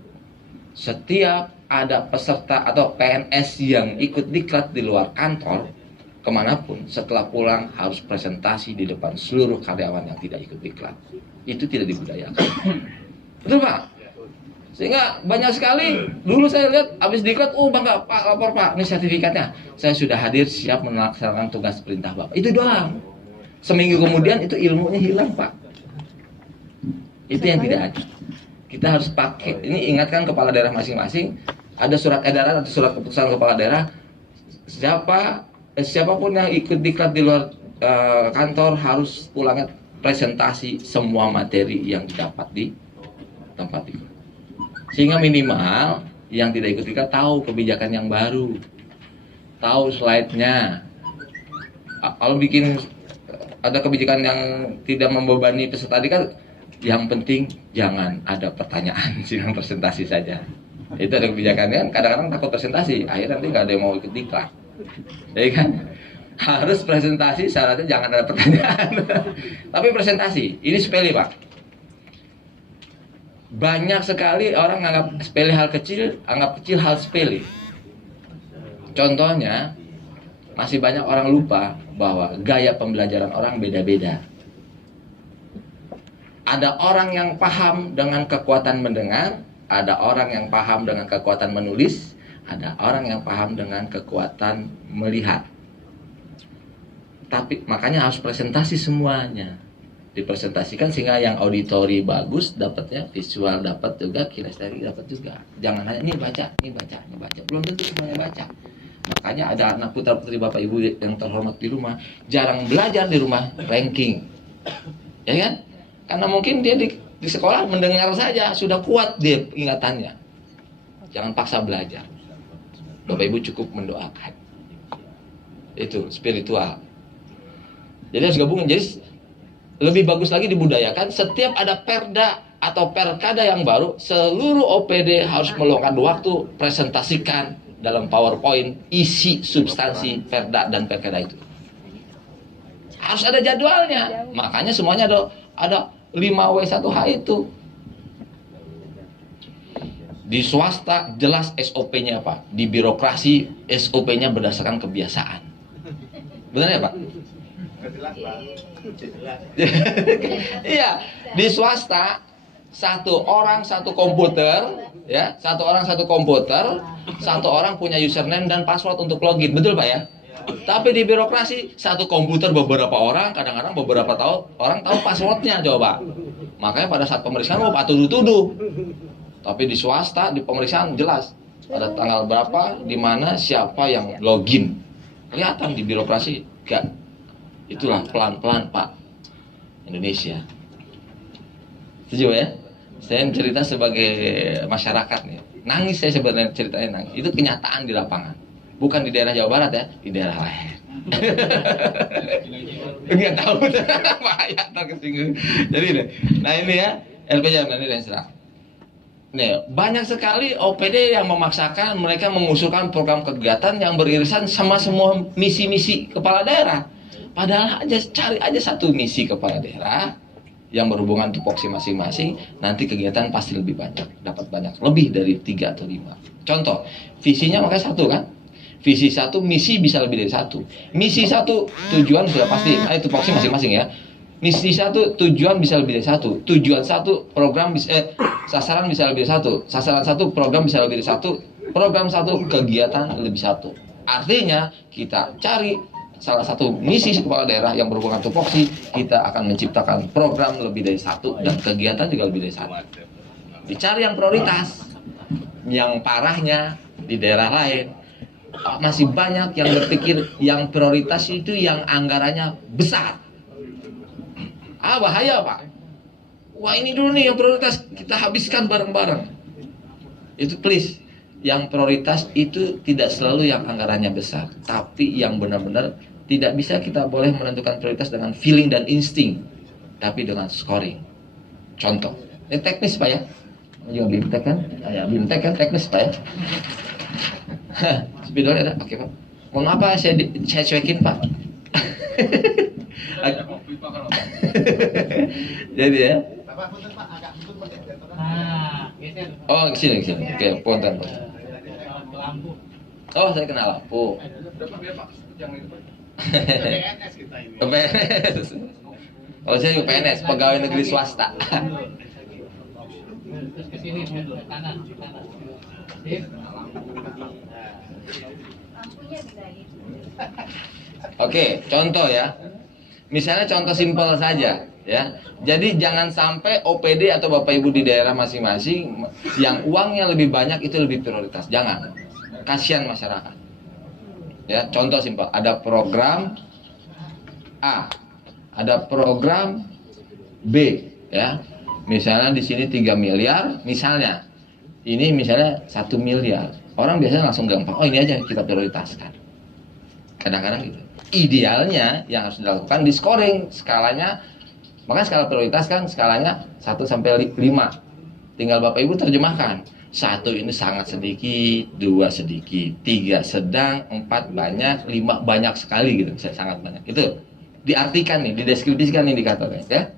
Setiap ada peserta atau PNS yang ikut diklat di luar kantor, kemanapun, setelah pulang harus presentasi di depan seluruh karyawan yang tidak ikut diklat. Itu tidak dibudayakan. Betul Pak? Sehingga banyak sekali, dulu saya lihat habis diklat, bangga Pak, lapor Pak, ini sertifikatnya. Saya sudah hadir, siap melaksanakan tugas perintah Bapak. Itu doang. Seminggu kemudian itu ilmunya hilang Pak. Itu yang tidak ada. Kita harus pakai, ini ingatkan kepala daerah masing-masing, ada surat edaran atau surat keputusan kepala daerah, siapapun yang ikut diklat di luar kantor harus pulangnya presentasi semua materi yang didapat di tempat itu. Sehingga minimal yang tidak ikut diklat tahu kebijakan yang baru, tahu slide-nya. Kalau bikin ada kebijakan yang tidak membebani peserta diklat, yang penting jangan ada pertanyaan, sidang presentasi saja. Itu ada kebijakannya kan, kadang-kadang takut presentasi, akhirnya nanti nggak ada yang mau ikut diklat. Jadi kan harus presentasi, syaratnya jangan ada pertanyaan. Tapi presentasi, ini sepele Pak. Banyak sekali orang anggap sepele hal kecil, anggap kecil hal sepele. Contohnya, masih banyak orang lupa bahwa gaya pembelajaran orang beda-beda. Ada orang yang paham dengan kekuatan mendengar, ada orang yang paham dengan kekuatan menulis, ada orang yang paham dengan kekuatan melihat. Tapi makanya harus presentasi semuanya. Dipresentasikan sehingga yang auditori bagus dapatnya, visual dapat juga, kinestetik dapat juga. Jangan hanya ini baca. Belum tentu semuanya baca. Makanya ada anak putra-putri Bapak Ibu yang terhormat di rumah, jarang belajar di rumah, ranking. Ya kan? Karena mungkin dia di sekolah mendengar saja, sudah kuat dia ingatannya. Jangan paksa belajar. Bapak Ibu cukup mendoakan. Itu spiritual. Jadi harus gabungin. Jadi lebih bagus lagi dibudayakan, setiap ada perda atau perkada yang baru, seluruh OPD harus meluangkan waktu presentasikan dalam PowerPoint isi substansi perda dan perkada itu. Harus ada jadwalnya. Makanya semuanya ada 5W1H itu. Di swasta jelas SOP-nya Pak. Di birokrasi SOP-nya berdasarkan kebiasaan. Benar ya Pak? Iya, di swasta satu orang satu komputer, ya, satu orang satu komputer, satu orang punya username dan password untuk login, betul Pak ya? Tapi di birokrasi satu komputer beberapa orang, kadang-kadang beberapa orang tahu passwordnya, coba. Makanya pada saat pemeriksaan mau tuduh-tuduh. Tapi di swasta di pemeriksaan jelas ada tanggal berapa, di mana, siapa yang login. Kelihatan di birokrasi enggak. Itulah pelan-pelan Pak Indonesia. Setuju ya? Saya cerita sebagai masyarakat nih. Nangis saya sebenarnya ceritanya nangis. Itu kenyataan di lapangan. Bukan di daerah Jawa Barat ya, di daerah lain. Enggak tahu. Bahaya terkesinggung. Jadi nih, nah ini ya, LPJ nanti dan serah. Nih, banyak sekali OPD yang memaksakan mereka mengusulkan program kegiatan yang beririsan sama semua misi-misi kepala daerah. Padahal cari aja satu misi kepala daerah yang berhubungan tupoksi masing-masing, nanti kegiatan pasti lebih banyak, dapat banyak, lebih dari 3 atau 5. Contoh, visinya makanya satu kan? Visi satu, misi bisa lebih dari satu. Misi satu, tujuan sudah pasti, tupoksi masing-masing ya. Misi satu, tujuan bisa lebih dari satu. Tujuan satu, program sasaran bisa lebih dari satu. Sasaran satu, program bisa lebih dari satu. Program satu, kegiatan lebih satu. Artinya kita cari salah satu misi kepala daerah yang berhubungan tupoksi, kita akan menciptakan program lebih dari satu dan kegiatan juga lebih dari satu. Dicari yang prioritas. Yang parahnya di daerah lain masih banyak yang berpikir yang prioritas itu yang anggarannya besar. Bahaya Pak. Wah ini dulu nih yang prioritas, kita habiskan bareng-bareng. Itu please, yang prioritas itu tidak selalu yang anggarannya besar, tapi yang benar-benar tidak bisa kita boleh menentukan prioritas dengan feeling dan insting, tapi dengan scoring. Contoh, ini teknis Pak ya. Juga BIMTEK kan? Ya, BIMTEK kan teknis Pak ya. Spidolnya ada? Oke Pak. Mohon maaf Pak, saya cuekin Pak. Jadi ya. Oh, kesini. Oke, punten. Oh, saya kenal lampu. PNS. Oh, saya juga PNS, pegawai negeri swasta. Oke, contoh ya. Misalnya contoh simpel saja ya. Jadi jangan sampai OPD atau Bapak Ibu di daerah masing-masing yang uangnya lebih banyak itu lebih prioritas. Jangan. Kasihan masyarakat. Ya, contoh simpel, ada program A, ada program B ya. Misalnya di sini 3 miliar, misalnya. Ini misalnya 1 miliar. Orang biasanya langsung gampang, oh ini aja kita prioritaskan. Kadang-kadang gitu. Idealnya yang harus dilakukan di scoring skalanya, makanya skala prioritas kan skalanya 1 sampai 5. Tinggal Bapak Ibu terjemahkan. 1 ini sangat sedikit, 2 sedikit, 3 sedang, 4 banyak, 5 banyak sekali gitu, sangat banyak. Itu diartikan nih, dideskripsikan indikatornya ya.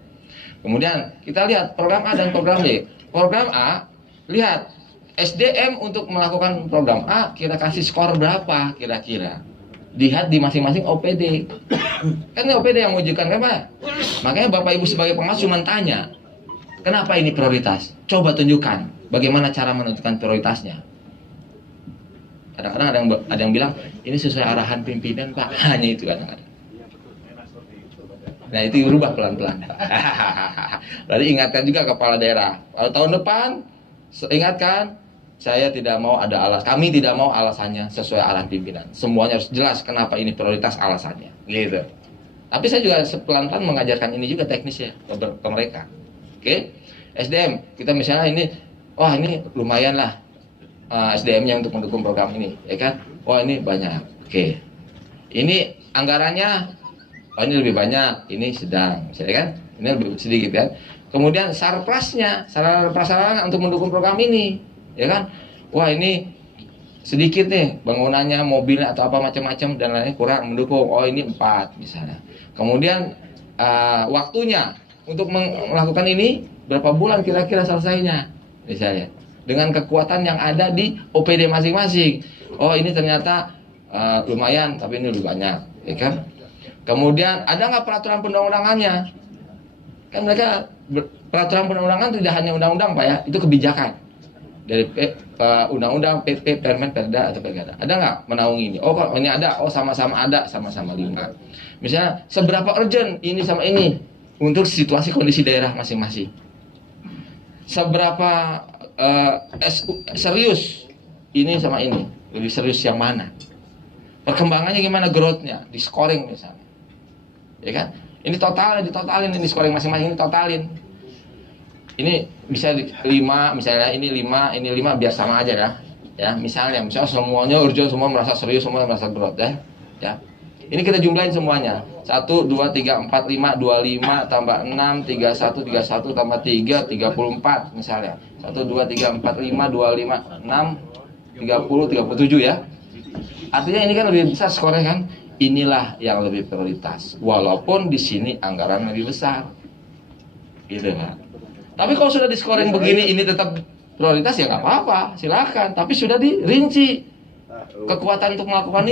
Kemudian kita lihat program A dan program B. Program A, lihat SDM untuk melakukan program A kita kasih skor berapa kira-kira. Lihat di masing-masing OPD. Kan ini OPD yang mengujukan kan Pak? Makanya Bapak Ibu sebagai pengawas cuma tanya, kenapa ini prioritas? Coba tunjukkan bagaimana cara menentukan prioritasnya. Kadang-kadang ada yang bilang ini sesuai arahan pimpinan Pak. Hanya itu kadang-kadang. Nah itu berubah pelan-pelan. Berarti ingatkan juga kepala daerah. Kalau tahun depan ingatkan, saya tidak mau ada kami tidak mau alasannya sesuai arahan pimpinan. Semuanya harus jelas kenapa ini prioritas alasannya. Gitu. Tapi saya juga pelan-pelan mengajarkan ini juga teknis ya ke mereka. Oke. SDM, kita misalnya ini, wah ini lumayan lah SDM-nya untuk mendukung program ini, ya kan? Wah ini banyak. Oke. Ini anggarannya, oh ini lebih banyak, ini sedang, misalnya kan? Ini lebih sedikit kan? Kemudian sarplasnya, sarana prasarana untuk mendukung program ini, ya kan? Wah ini sedikit nih bangunannya, mobilnya atau apa macam-macam dan lainnya kurang mendukung. Oh ini 4 misalnya. Kemudian waktunya untuk melakukan ini berapa bulan kira-kira selesainya, misalnya. Dengan kekuatan yang ada di OPD masing-masing. Oh ini ternyata lumayan, tapi ini lebih banyak, ya kan? Kemudian ada nggak peraturan perundang-undangannya? Kan mereka peraturan perundang-undangan tidak hanya undang-undang Pak ya, itu kebijakan dari undang-undang, PP, Permen, Perda atau Perda. Ada nggak menaungi ini? Oh kok ini ada, oh sama-sama ada, sama-sama 5. Misalnya seberapa urgent ini sama ini untuk situasi kondisi daerah masing-masing. Seberapa serius ini sama ini, lebih serius yang mana? Perkembangannya gimana, growth-nya, di scoring misalnya, ya kan? Ini ditotalin, ini scoring masing-masing, ini totalin. Ini bisa 5, misalnya ini 5, ini 5 biar sama aja dah. Ya, misalnya semuanya urgent, semua merasa serius, semua merasa growth ya. Ya. Ini kita jumlahin semuanya. 1 2 3 4 5 25 tambah 6 31 31 tambah 3 34 misalnya. 1 2 3 4 5 25 6 30 37 ya. Artinya ini kan lebih besar skornya kan. Inilah yang lebih prioritas. Walaupun di sini anggaran lebih besar. Gitu Pak. Tapi kalau sudah di scoring begini ini tetap prioritas ya nggak apa-apa, silakan. Tapi sudah dirinci kekuatan untuk melakukan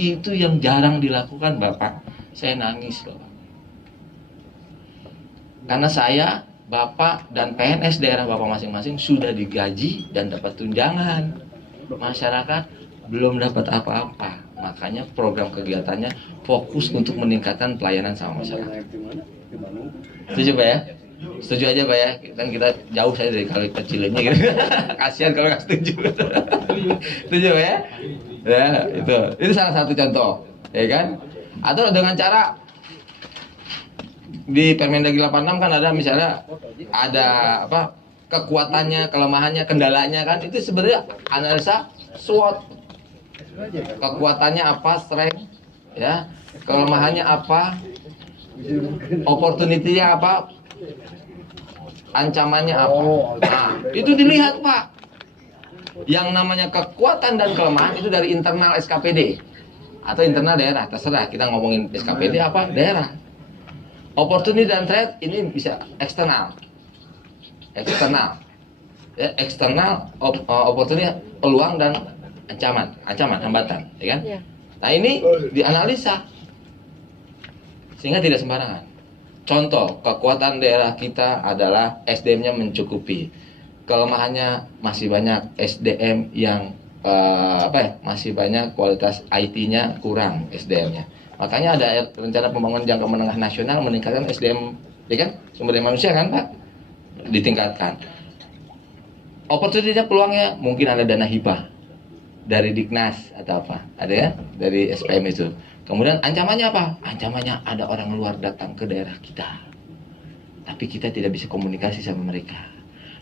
itu yang jarang dilakukan Bapak. Saya nangis loh. Karena saya, Bapak dan PNS daerah Bapak masing-masing sudah digaji dan dapat tunjangan. Masyarakat belum dapat apa-apa. Makanya program kegiatannya fokus untuk meningkatkan pelayanan sama masyarakat. Setuju Pak ya? Setuju aja Pak ya? Kan kita jauh saya dari kali kecilnya gitu. Kasihan kalau nggak setuju. Setuju Pak ya? Ya itu salah satu contoh, ya kan? Atau dengan cara di Permendagri 86 kan ada misalnya ada apa kekuatannya, kelemahannya, kendalanya kan itu sebenarnya analisa SWOT. Kekuatannya apa, strength, ya, kelemahannya apa, opportunity-nya apa, ancamannya apa. Nah, itu dilihat Pak. Yang namanya kekuatan dan kelemahan itu dari internal SKPD atau internal daerah, terserah kita ngomongin SKPD apa daerah. Opportunity dan threat ini bisa eksternal, ya, eksternal opportunity peluang dan ancaman, hambatan, ya kan? Ya. Nah ini dianalisa sehingga tidak sembarangan. Contoh, kekuatan daerah kita adalah SDM-nya mencukupi. Kelemahannya masih banyak SDM yang masih banyak kualitas IT-nya kurang SDM-nya. Makanya ada rencana pembangunan jangka menengah nasional meningkatkan SDM, ya kan? Sumber daya manusia kan, Pak? Ditingkatkan. Opportunity-nya, peluangnya mungkin ada dana hibah dari Diknas atau apa, ada ya, dari SPM itu. Kemudian ancamannya apa? Ancamannya ada orang luar datang ke daerah kita, tapi kita tidak bisa komunikasi sama mereka.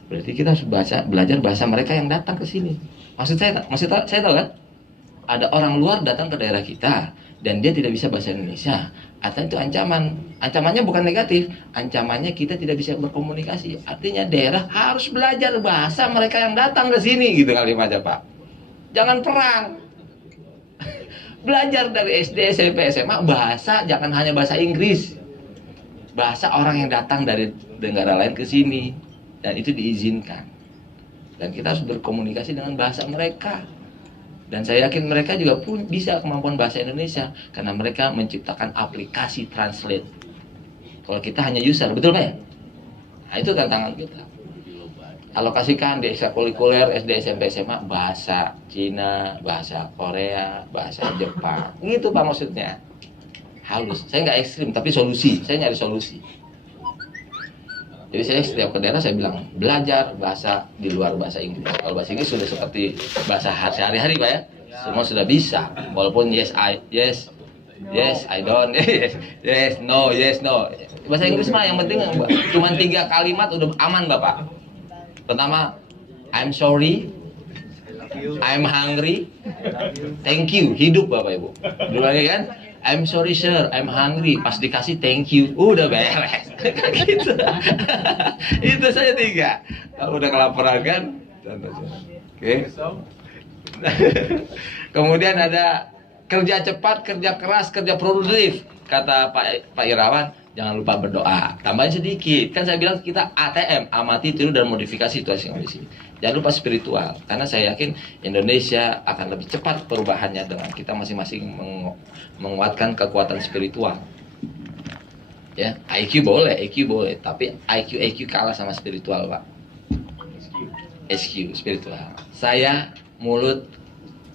Berarti kita harus belajar bahasa mereka yang datang ke sini. Maksud saya tahu kan? Ada orang luar datang ke daerah kita dan dia tidak bisa bahasa Indonesia. Atau itu ancaman. Ancamannya bukan negatif, ancamannya kita tidak bisa berkomunikasi. Artinya daerah harus belajar bahasa mereka yang datang ke sini, gitu kalimatnya Pak. Jangan perang. Belajar dari SD, SMP, SMA bahasa, jangan hanya bahasa Inggris. Bahasa orang yang datang dari negara lain ke sini, dan itu diizinkan. Dan kita harus berkomunikasi dengan bahasa mereka. Dan saya yakin mereka juga pun bisa kemampuan bahasa Indonesia karena mereka menciptakan aplikasi translate. Kalau kita hanya user, betul Pak ya? Nah, itu tantangan kita. Alokasikan di ekstrakurikuler SD, SMP, SMA bahasa Cina, bahasa Korea, bahasa Jepang. Gitu Pak maksudnya. Halus. Saya nggak ekstrim, tapi solusi. Saya nyari solusi. Jadi saya setiap ke daerah saya bilang belajar bahasa di luar bahasa Inggris. Kalau bahasa Inggris sudah seperti bahasa sehari-hari Pak ya. Semua sudah bisa. Walaupun yes, Yes, I don't. Yes, no, yes, no. Bahasa Inggris mah yang penting cuma 3 kalimat udah aman, Bapak. Pertama, I'm sorry, I'm hungry, thank you. Hidup, Bapak Ibu. Dulu lagi kan, I'm sorry sir, I'm hungry. Pas dikasih thank you, udah beres. Gitu. Itu saja 3. Kalau udah kelaparan kan, oke. Kemudian ada kerja cepat, kerja keras, kerja produktif. Kata Pak Irawan, jangan lupa berdoa. Tambahin sedikit. Kan saya bilang kita ATM, amati, tiru, dan modifikasi situasi yang di sini. Jangan lupa spiritual. Karena saya yakin Indonesia akan lebih cepat perubahannya dengan kita masing-masing menguatkan kekuatan spiritual. Ya, IQ boleh, EQ boleh, tapi IQ kalah sama spiritual, Pak. SQ, spiritual. Saya mulut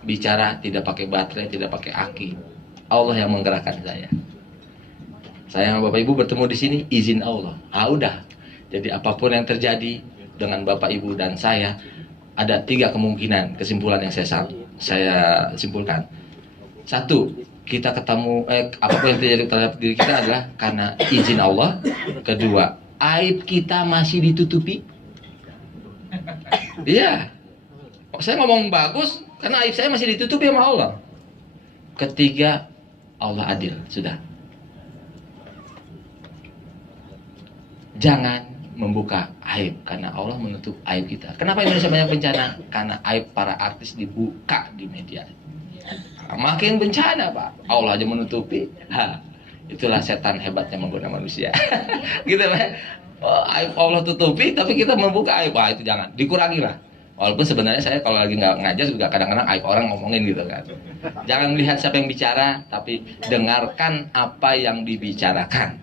bicara tidak pakai baterai, tidak pakai aki. Allah yang menggerakkan saya. Saya sama Bapak Ibu bertemu di sini izin Allah. Udah. Jadi apapun yang terjadi dengan Bapak Ibu dan saya, ada 3 kemungkinan kesimpulan yang saya simpulkan. 1, kita ketemu apapun yang terjadi terhadap diri kita adalah karena izin Allah. 2, aib kita masih ditutupi. Iya. Saya ngomong bagus karena aib saya masih ditutupi sama Allah. 3, Allah adil. Sudah. Jangan membuka aib karena Allah menutup aib kita. Kenapa Indonesia banyak bencana? Karena aib para artis dibuka di media. Makin bencana, Pak. Allah aja menutupi. Itulah setan hebatnya menggoda manusia. Gitu, Pak. Aib Allah tutupi, tapi kita membuka aib. Itu jangan. Dikurangi lah. Walaupun sebenarnya saya kalau lagi nggak ngajar juga kadang-kadang aib orang ngomongin gitu kan. Jangan lihat siapa yang bicara, tapi dengarkan apa yang dibicarakan.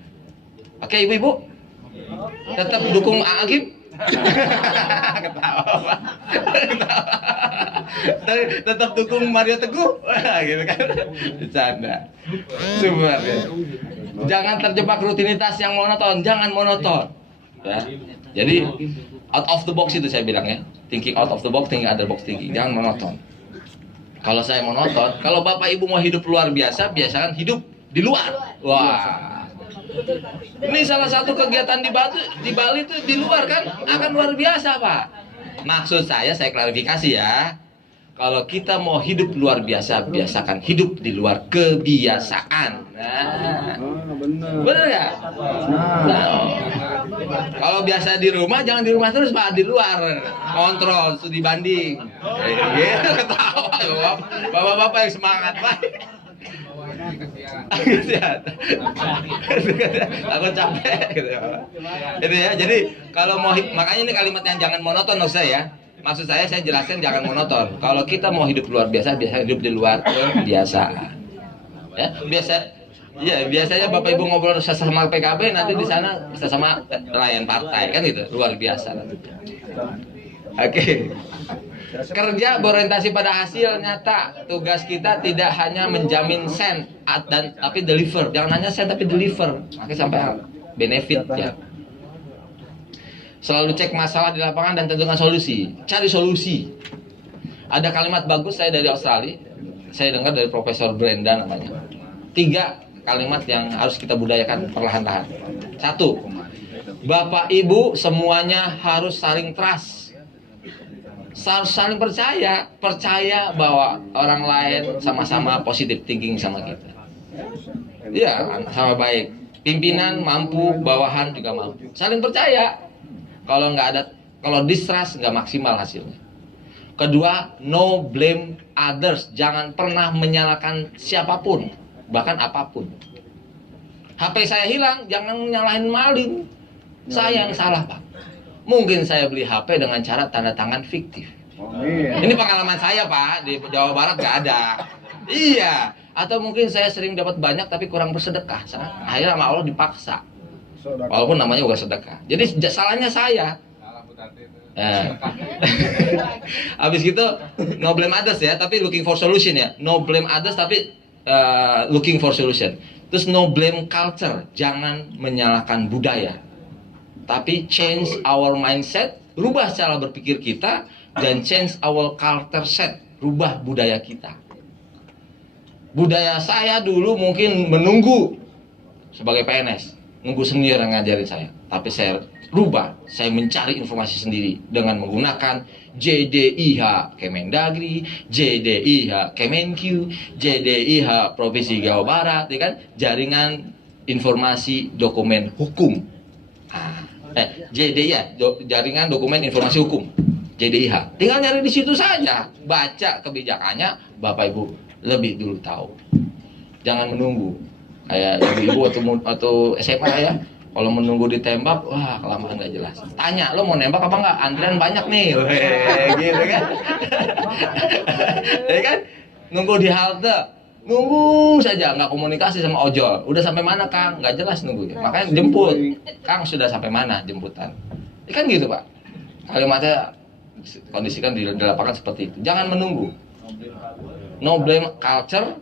Oke, Ibu-ibu? Tetap dukung Agim? Ketawa, Pak. Tetap dukung Mario Teguh? Gitu kan. Bercanda. Super ya. Jangan terjebak rutinitas yang monoton, jangan monoton. Ya. Jadi out of the box itu saya bilang ya. Thinking out of the box, thinking other box thinking. Jangan monoton. Kalau saya monoton, kalau Bapak Ibu mau hidup luar biasa, biasakan hidup di luar. Wah. Ini salah satu kegiatan di Bali itu di luar kan akan luar biasa, Pak. Maksud saya klarifikasi ya. Kalau kita mau hidup luar biasa, biasakan hidup di luar kebiasaan. Nah, bener ya? Nah, kalau biasa di rumah, jangan di rumah terus, Pak. Di luar, kontrol, studi banding. Ketawa, bapak-bapak yang semangat, Pak. Aku capek gitu ya. Itu ya. Jadi kalau mau, makanya ini kalimat yang jangan monoton maksud saya. Maksud saya jelaskan jangan monoton. Kalau kita mau hidup luar biasa hidup di luar kebiasaan. Ya, biasanya Bapak Ibu ngobrol sama PKB, nanti di sana bisa sama nelayan partai kan gitu, luar biasa. Oke. Kerja berorientasi pada hasil nyata. Tugas kita tidak hanya menjamin sen tapi deliver. Jangan hanya sen tapi deliver. Makanya sampai benefit ya. Selalu cek masalah di lapangan dan tentukan solusi. Cari solusi. Ada kalimat bagus saya dari Australia. Saya dengar dari Profesor Brenda namanya. 3 kalimat yang harus kita budayakan perlahan-lahan. 1. Bapak Ibu semuanya harus saling trust. Saling percaya bahwa orang lain sama-sama positive thinking sama kita. Iya, sama baik. Pimpinan mampu, bawahan juga mampu. Saling percaya. Kalau distrust nggak maksimal hasilnya. 2, no blame others. Jangan pernah menyalahkan siapapun, bahkan apapun. HP saya hilang, jangan nyalahin maling. Saya yang salah, Pak. Mungkin saya beli HP dengan cara tanda tangan fiktif. Ini pengalaman saya, Pak. Di Jawa Barat nggak ada. Iya. Atau mungkin saya sering dapat banyak tapi kurang bersedekah. Akhirnya sama Allah dipaksa. Walaupun namanya bukan sedekah. Jadi salahnya saya. Habis gitu no blame others ya, tapi looking for solution ya. No blame others tapi looking for solution. Terus no blame culture. Jangan menyalahkan budaya. Tapi change our mindset, rubah cara berpikir kita, dan change our culture set, rubah budaya kita. Budaya saya dulu mungkin menunggu sebagai PNS, nunggu senior yang ngajarin saya. Tapi saya rubah, saya mencari informasi sendiri dengan menggunakan JDIH Kemendagri, JDIH Kemenq, JDIH Provinsi Jawa Barat, ya kan? Jaringan Informasi Dokumen Hukum. JDIH, Jaringan Dokumen Informasi Hukum. JDIH. Tinggal nyari di situ saja, baca kebijakannya, Bapak Ibu lebih dulu tahu. Jangan menunggu. Kayak ibu atau SMA ya, kalau menunggu ditembak, wah kelamaan nggak jelas. Tanya, lo mau nembak apa nggak? Antrian banyak nih, gitu kan? Ya kan? Nunggu di halte, nunggu saja, nggak komunikasi sama ojol. Udah sampai mana Kang? Nggak jelas nunggunya. Makanya jemput, Kang sudah sampai mana jemputan? Ya kan gitu Pak. Kalimatnya kondisikan di lapangan seperti itu. Jangan menunggu. No blame culture.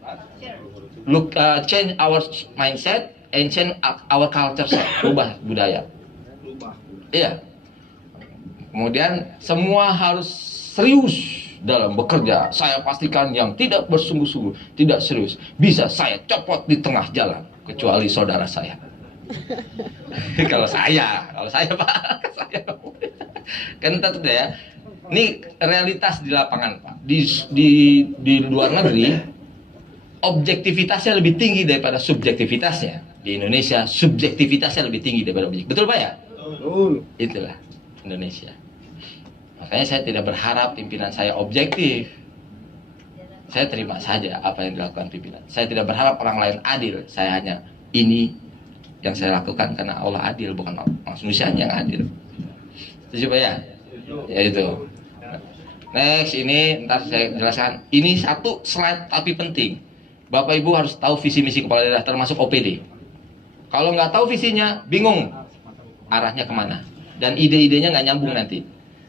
Look, change our mindset and change our culture. Rubah budaya. Iya. Kemudian semua harus serius dalam bekerja. Saya pastikan yang tidak bersungguh-sungguh, tidak serius, bisa saya copot di tengah jalan, kecuali saudara saya. Kalau saya Pak, saya kan tetap ya. Ini realitas di lapangan Pak. Di luar negeri objektivitasnya lebih tinggi daripada subjektivitasnya. Di Indonesia subjektivitasnya lebih tinggi daripada objektivitas. Betul Pak ya? Betul. Itulah Indonesia. Makanya saya tidak berharap pimpinan saya objektif. Saya terima saja apa yang dilakukan pimpinan. Saya tidak berharap orang lain adil. Saya hanya ini yang saya lakukan karena Allah adil, bukan manusia yang adil. Setuju Pak ya? Ya itu. Next, ini ntar saya jelaskan. Ini satu slide tapi penting. Bapak Ibu harus tahu visi misi kepala daerah termasuk OPD. Kalau nggak tahu visinya, bingung arahnya kemana. Dan ide-idenya nggak nyambung nanti.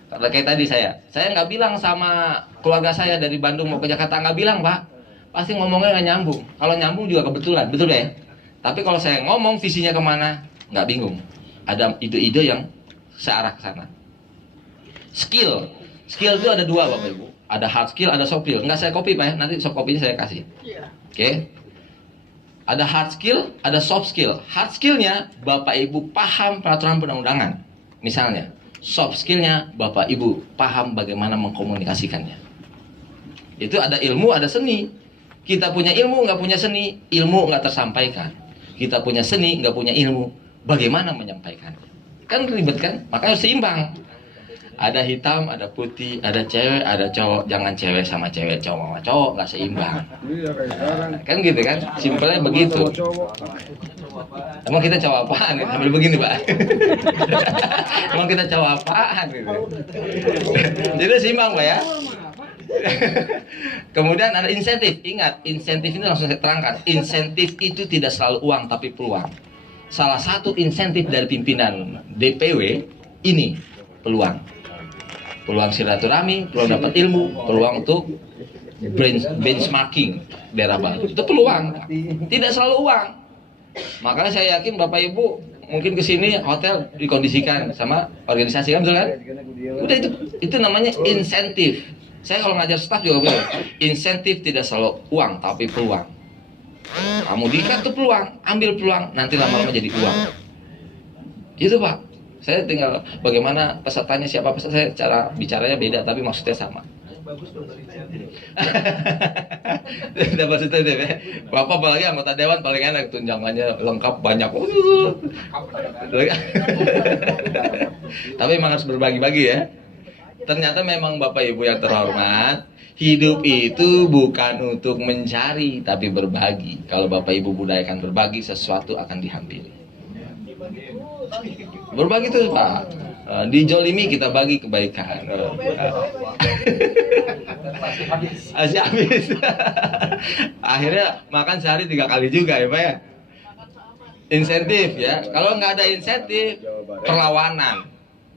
Karena kayak tadi saya nggak bilang sama keluarga saya dari Bandung mau ke Jakarta, nggak bilang Pak. Pasti ngomongnya nggak nyambung. Kalau nyambung juga kebetulan, betul ya? Tapi kalau saya ngomong visinya kemana, nggak bingung. Ada ide-ide yang searah ke sana. Skill itu ada dua Bapak Ibu. Ada hard skill, ada soft skill. Nggak saya copy Pak ya, nanti soft copy-nya saya kasih. Oke. Ada hard skill, ada soft skill. Hard skillnya Bapak Ibu paham peraturan perundang-undangan. Misalnya, soft skillnya Bapak Ibu paham bagaimana mengkomunikasikannya. Itu ada ilmu, ada seni. Kita punya ilmu, nggak punya seni, ilmu nggak tersampaikan. Kita punya seni, nggak punya ilmu, bagaimana menyampaikannya? Kan ribet kan? Makanya harus seimbang. Ada hitam, ada putih, ada cewek, ada cowok. Jangan cewek sama cewek, cowok sama cowok, nggak seimbang. Kan gitu kan? Simpelnya begitu. Emang kita cowok apaan? Sambil begini Pak. Emang kita cowok apaan? Gitu. Jadi seimbang Pak ya. Kemudian ada insentif. Ingat, insentif ini langsung saya terangkan. Insentif itu tidak selalu uang, tapi peluang. Salah satu insentif dari pimpinan DPW ini peluang. Peluang silaturahmi, peluang dapat ilmu, peluang untuk benchmarking daerah baru. Itu peluang, tidak selalu uang. Makanya saya yakin Bapak Ibu mungkin ke sini hotel dikondisikan sama organisasi kan, betul kan? Udah itu namanya insentif. Saya kalau ngajar staf juga betul. Insentif tidak selalu uang, tapi peluang. Kamu diikat tuh peluang, ambil peluang, nanti lama-lama jadi uang. Itu Pak. Saya tinggal bagaimana pesertanya, siapa peserta, saya cara bicaranya beda tapi maksudnya sama. Dapat sensitif ya. Bapak apalagi anggota dewan paling enak, tunjangannya lengkap banyak. Tapi memang harus berbagi-bagi ya. Ternyata memang Bapak Ibu yang terhormat, hidup itu bukan untuk mencari tapi berbagi. Kalau Bapak Ibu budayakan berbagi, sesuatu akan dihampiri. Berbagi itu Pak. Dijolimi kita bagi kebaikan. Masih habis. Akhirnya makan sehari 3 kali juga ya Pak ya. Insentif ya. Kalau nggak ada insentif, perlawanan.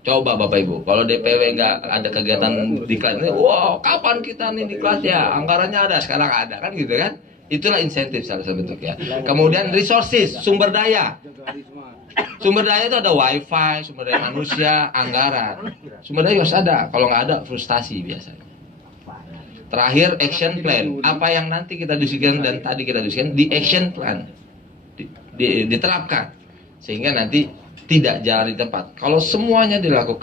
Coba Bapak Ibu, kalau DPW nggak ada kegiatan di kelas ini, wow, kapan kita nih di kelas ya? Anggarannya ada, sekarang ada kan gitu kan? Itulah insentif salah satu bentuk ya. Kemudian resources, sumber daya. Sumber daya itu ada wifi, sumber daya manusia, anggaran. Sumber daya harus ada. Kalau nggak ada, frustasi biasanya. Terakhir action plan. Apa yang nanti kita diskusikan dan tadi kita diskusikan di action plan diterapkan sehingga nanti tidak jalan di tempat. Kalau semuanya dilakukan